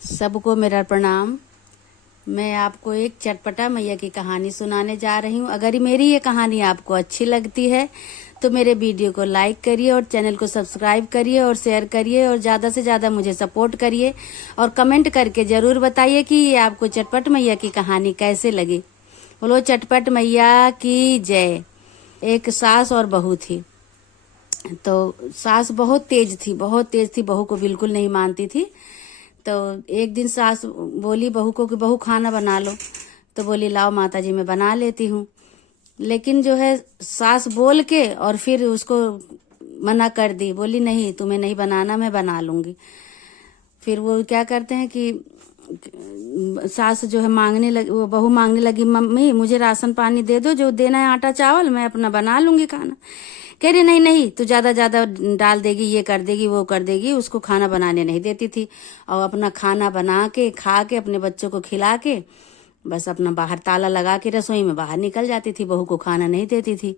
सबको मेरा प्रणाम। मैं आपको एक चटपटा मैया की कहानी सुनाने जा रही हूँ। अगर मेरी ये कहानी आपको अच्छी लगती है तो मेरे वीडियो को लाइक करिए और चैनल को सब्सक्राइब करिए और शेयर करिए और ज़्यादा से ज़्यादा मुझे सपोर्ट करिए और कमेंट करके ज़रूर बताइए कि ये आपको चटपट मैया की कहानी कैसे लगी। बोलो चटपट मैया की जय। एक सास और बहू थी। तो सास बहुत तेज थी, बहू को बिल्कुल नहीं मानती थी। तो एक दिन सास बोली बहू को कि बहू खाना बना लो। तो बोली लाओ माता जी मैं बना लेती हूँ। लेकिन जो है सास बोल के और फिर उसको मना कर दी, बोली नहीं तुम्हें नहीं बनाना, मैं बना लूंगी। फिर वो क्या करते हैं कि सास जो है वो बहू मांगने लगी मम्मी मुझे राशन पानी दे दो, जो देना है आटा चावल मैं अपना बना लूंगी खाना। कह रही नहीं नहीं तू ज्यादा ज्यादा डाल देगी, ये कर देगी वो कर देगी। उसको खाना बनाने नहीं देती थी और अपना खाना बना के खा के अपने बच्चों को खिला के बस अपना बाहर ताला लगा के रसोई में बाहर निकल जाती थी। बहू को खाना नहीं देती थी।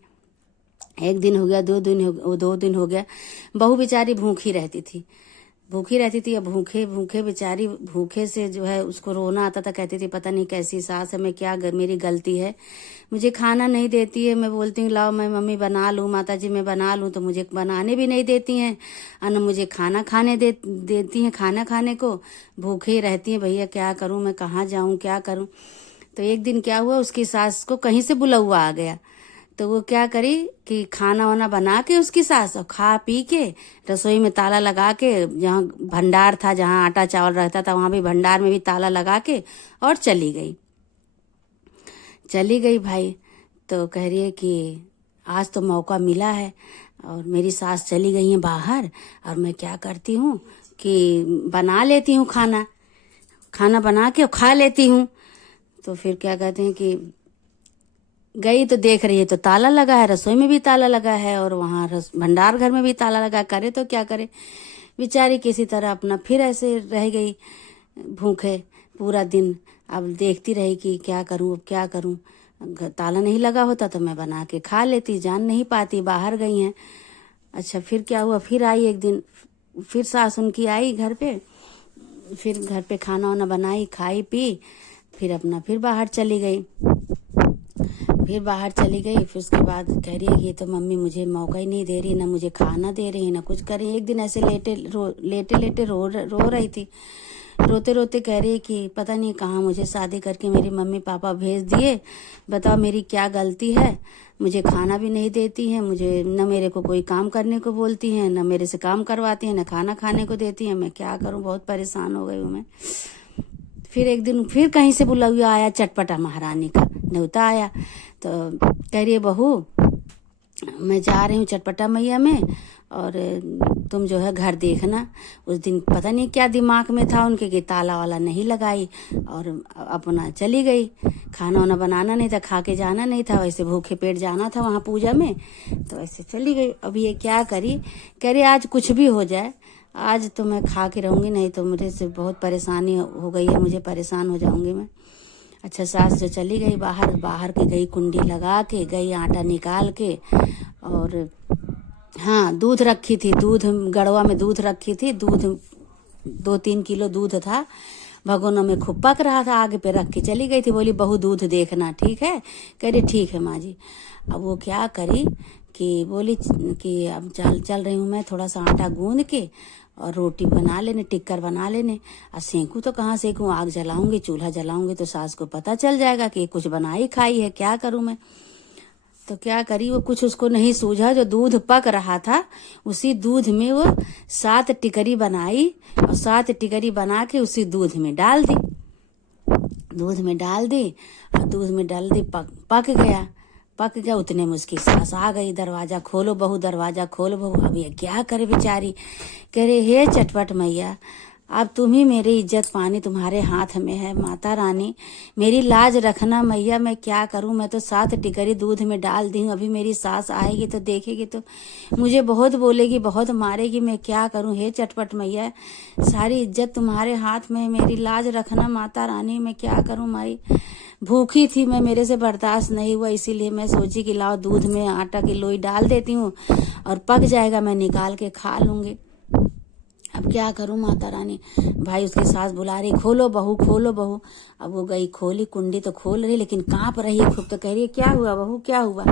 एक दिन हो गया, 2 दिन हो गया, बहू बेचारी भूखी रहती थी। अब भूखे भूखे बेचारी भूखे से जो है उसको रोना आता था। कहती थी पता नहीं कैसी सास है, मैं क्या मेरी गलती है, मुझे खाना नहीं देती है। मैं बोलती हूँ लाओ मैं मम्मी बना लूँ, माता जी मैं बना लूँ, तो मुझे बनाने भी नहीं देती हैं और न मुझे खाना खाने देती हैं। खाना खाने को भूखे रहती हैं। भैया क्या करूँ, मैं कहाँ जाऊँ, क्या करूँ। तो एक दिन क्या हुआ, उसकी सास को कहीं से बुलौआ आ गया। तो वो क्या करी कि खाना वाना बना के उसकी सास और खा पी के रसोई में ताला लगा के, जहाँ भंडार था जहाँ आटा चावल रहता था वहां भी भंडार में भी ताला लगा के और चली गई भाई। तो कह रही है कि आज तो मौका मिला है और मेरी सास चली गई है बाहर और मैं क्या करती हूँ कि बना लेती हूँ खाना बना के खा लेती हूँ। तो फिर क्या कहते हैं कि गई तो देख रही है तो ताला लगा है, रसोई में भी ताला लगा है और वहाँ भंडार घर में भी ताला लगा। करे तो क्या करे, बेचारी किसी तरह अपना फिर ऐसे रह गई भूखे पूरा दिन। अब देखती रही कि क्या करूँ, अब क्या करूँ, ताला नहीं लगा होता तो मैं बना के खा लेती, जान नहीं पाती बाहर गई हैं। अच्छा फिर क्या हुआ, फिर आई एक दिन, फिर सास उनकी आई घर पे, फिर घर पे खाना वाना बनाई, खाई पी, फिर बाहर चली गई। फिर उसके बाद कह रही है कि तो मम्मी मुझे मौका ही नहीं दे रही, ना मुझे खाना दे रही, ना कुछ कर रही। एक दिन ऐसे लेटे रो रही थी। रोते रोते कह रही है कि पता नहीं कहाँ मुझे शादी करके मेरे मम्मी पापा भेज दिए, बताओ मेरी क्या गलती है। मुझे खाना भी नहीं देती हैं, मुझे न मेरे को कोई काम करने को बोलती हैं, न मेरे से काम करवाती हैं, न खाना खाने को देती हैं। मैं क्या करूँ, बहुत परेशान हो गई हूँ मैं। फिर एक दिन फिर कहीं से बुलौया आया, चटपटा महारानी का न्योता आया। तो कह रही है बहू मैं जा रही हूँ चटपटा मैया में और तुम जो है घर देखना। उस दिन पता नहीं क्या दिमाग में था उनके कि ताला वाला नहीं लगाई और अपना चली गई। खाना वाना बनाना नहीं था, खा के जाना नहीं था, वैसे भूखे पेट जाना था वहाँ पूजा में, तो ऐसे चली गई। अब ये क्या करी, कह रही आज कुछ भी हो जाए आज तो मैं खा के रहूँगी, नहीं तो मुझे से बहुत परेशानी हो गई है, मुझे परेशान हो जाऊँगी मैं। अच्छा सास जो चली गई बाहर के गई, कुंडी लगा के गई, आटा निकाल के, और हाँ दूध रखी थी, दूध गड़वा में दूध रखी थी, दूध 2-3 किलो दूध था, भगोना में खूब पक रहा था, आगे पे रख के चली गई थी। बोली बहू दूध देखना, ठीक है। कह रही ठीक है माँ जी। अब वो क्या करी कि बोली कि अब चल रही हूँ मैं, थोड़ा सा आटा गूंद के और रोटी बना लेने, टिक्कर बना लेने। और सेंकू तो कहाँ सेंकू, आग जलाऊंगी, चूल्हा जलाऊंगी तो सास को पता चल जाएगा कि कुछ बनाई खाई है, क्या करूं मैं। तो क्या करी, वो कुछ उसको नहीं सूझा, जो दूध पक रहा था उसी दूध में वो 7 टिकरी बनाई और 7 टिकरी बना के उसी दूध में डाल दी और दूध में डाल दी, पक गया। उतने में उसकी सास आ गई, दरवाजा खोलो बहू, दरवाजा खोलो बहू। अब ये क्या करे बेचारी, कह रहे हे चटपट मैया अब तुम ही मेरी इज्जत पानी तुम्हारे हाथ में है, माता रानी मेरी लाज रखना मैया, मैं क्या करूं, मैं तो 7 टिकरी दूध में डाल दी हूँ। अभी मेरी सास आएगी तो देखेगी तो मुझे बहुत बोलेगी, बहुत मारेगी, मैं क्या करूं। हे चटपट मैया सारी इज्जत तुम्हारे हाथ में, मेरी लाज रखना माता रानी, मैं क्या करूं। मारी भूखी थी मैं, मेरे से बर्दाश्त नहीं हुआ, इसीलिए मैं सोची कि लाओ दूध में आटा की लोई डाल देती हूँ और पक जाएगा, मैं निकाल के खा लूंगी। अब क्या करूं माता रानी। भाई उसकी सास बुला रही, खोलो बहू खोलो बहू। अब वो गई, खोली कुंडी तो खोल रही, लेकिन कांप रही है खूब। तो कह रही है क्या हुआ बहू क्या हुआ।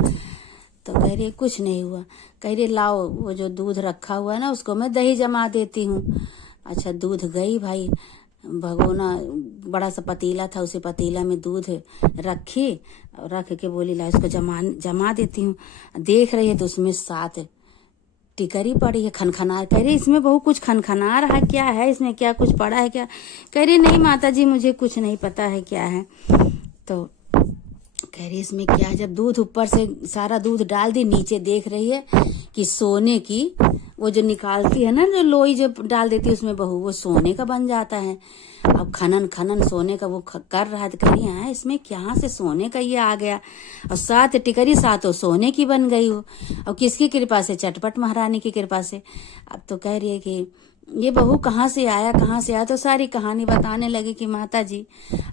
तो कह रही है कुछ नहीं हुआ। कह रही लाओ वो जो दूध रखा हुआ है ना उसको मैं दही जमा देती हूँ। अच्छा दूध गई भाई, भगोना बड़ा सा पतीला था, उसी पतीला में दूध रखी और रख के बोली ला इसको जमा देती हूँ। देख रही है तो उसमें 7 टिकरी पड़ी है, खनखना। कह रही इसमें बहू कुछ खनखना रहा है, क्या है इसमें, क्या कुछ पड़ा है क्या। कह रही नहीं माता जी मुझे कुछ नहीं पता है क्या है। तो कह रही इसमें क्या है। जब दूध ऊपर से सारा दूध डाल दी, नीचे देख रही है कि सोने की वो जो निकालती है ना, जो लोई जो डाल देती है उसमें बहू, वो सोने का बन जाता है। अब खनन खनन सोने का वो कर रहा है। तो कह रही है इसमें क्या से सोने का ये आ गया। और 7 टिकरी 7 सोने की बन गई हो। और किसकी कृपा से, चटपट महारानी की कृपा से। अब तो कह रही है कि ये बहू कहाँ से आया कहाँ से आया। तो सारी कहानी बताने लगी कि माता जी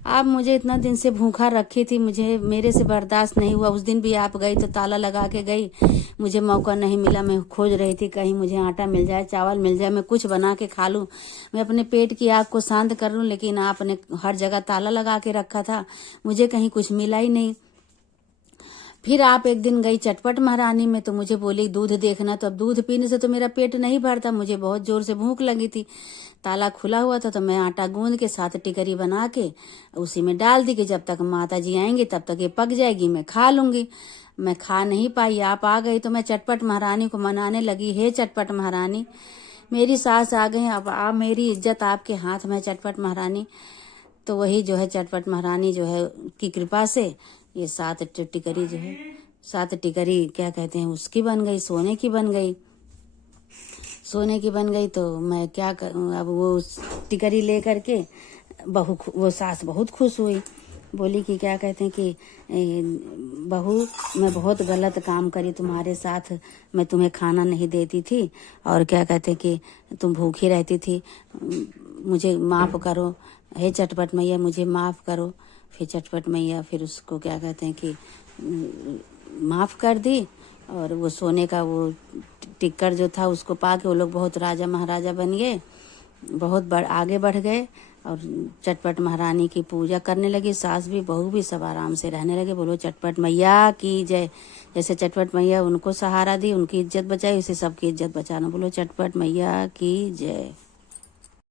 आप मुझे इतना दिन से भूखा रखी थी, मुझे मेरे से बर्दाश्त नहीं हुआ। उस दिन भी आप गई तो ताला लगा के गई, मुझे मौका नहीं मिला। मैं खोज रही थी कहीं मुझे आटा मिल जाए, चावल मिल जाए, मैं कुछ बना के खा लूं, मैं अपने पेट की आग को शांत कर लूं। लेकिन आपने हर जगह ताला लगा के रखा था, मुझे कहीं कुछ मिला ही नहीं। फिर आप एक दिन गई चटपट महारानी में तो मुझे बोली दूध देखना। तो अब दूध पीने से तो मेरा पेट नहीं भरता, मुझे बहुत जोर से भूख लगी थी। ताला खुला हुआ था तो मैं आटा गूंद के 7 टिकरी बना के उसी में डाल दी कि जब तक माता जी आएंगे तब तक ये पक जाएगी, मैं खा लूंगी। मैं खा नहीं पाई, आप आ गई तो मैं चटपट महारानी को मनाने लगी, हे चटपट महारानी मेरी सास आ गई, अब आप मेरी इज्जत आपके हाथ में चटपट महारानी। तो वही जो है चटपट महारानी जो है की कृपा से ये 7 टिकरी जो है 7 टिकरी क्या कहते हैं उसकी बन गई, सोने की बन गई। सोने की बन गई तो मैं क्या करूं। अब वो टिकरी ले करके बहू, वो सास बहुत खुश हुई, बोली कि क्या कहते हैं कि बहू मैं बहुत गलत काम करी तुम्हारे साथ, मैं तुम्हें खाना नहीं देती थी और क्या कहते हैं कि तुम भूखी रहती थी, मुझे माफ़ करो हे चटपट मैया, मुझे माफ़ करो। फिर चटपट मैया फिर उसको क्या कहते हैं कि माफ़ कर दी। और वो सोने का वो टिक्कर जो था उसको पाके वो लोग बहुत राजा महाराजा बन गए, बहुत आगे बढ़ गए और चटपट महारानी की पूजा करने लगी। सास भी बहू भी सब आराम से रहने लगे। बोलो चटपट मैया की जय। जैसे चटपट मैया उनको सहारा दी, उनकी इज्जत बचाई, उसे सबकी इज्जत बचाना। बोलो चटपट मैया की जय।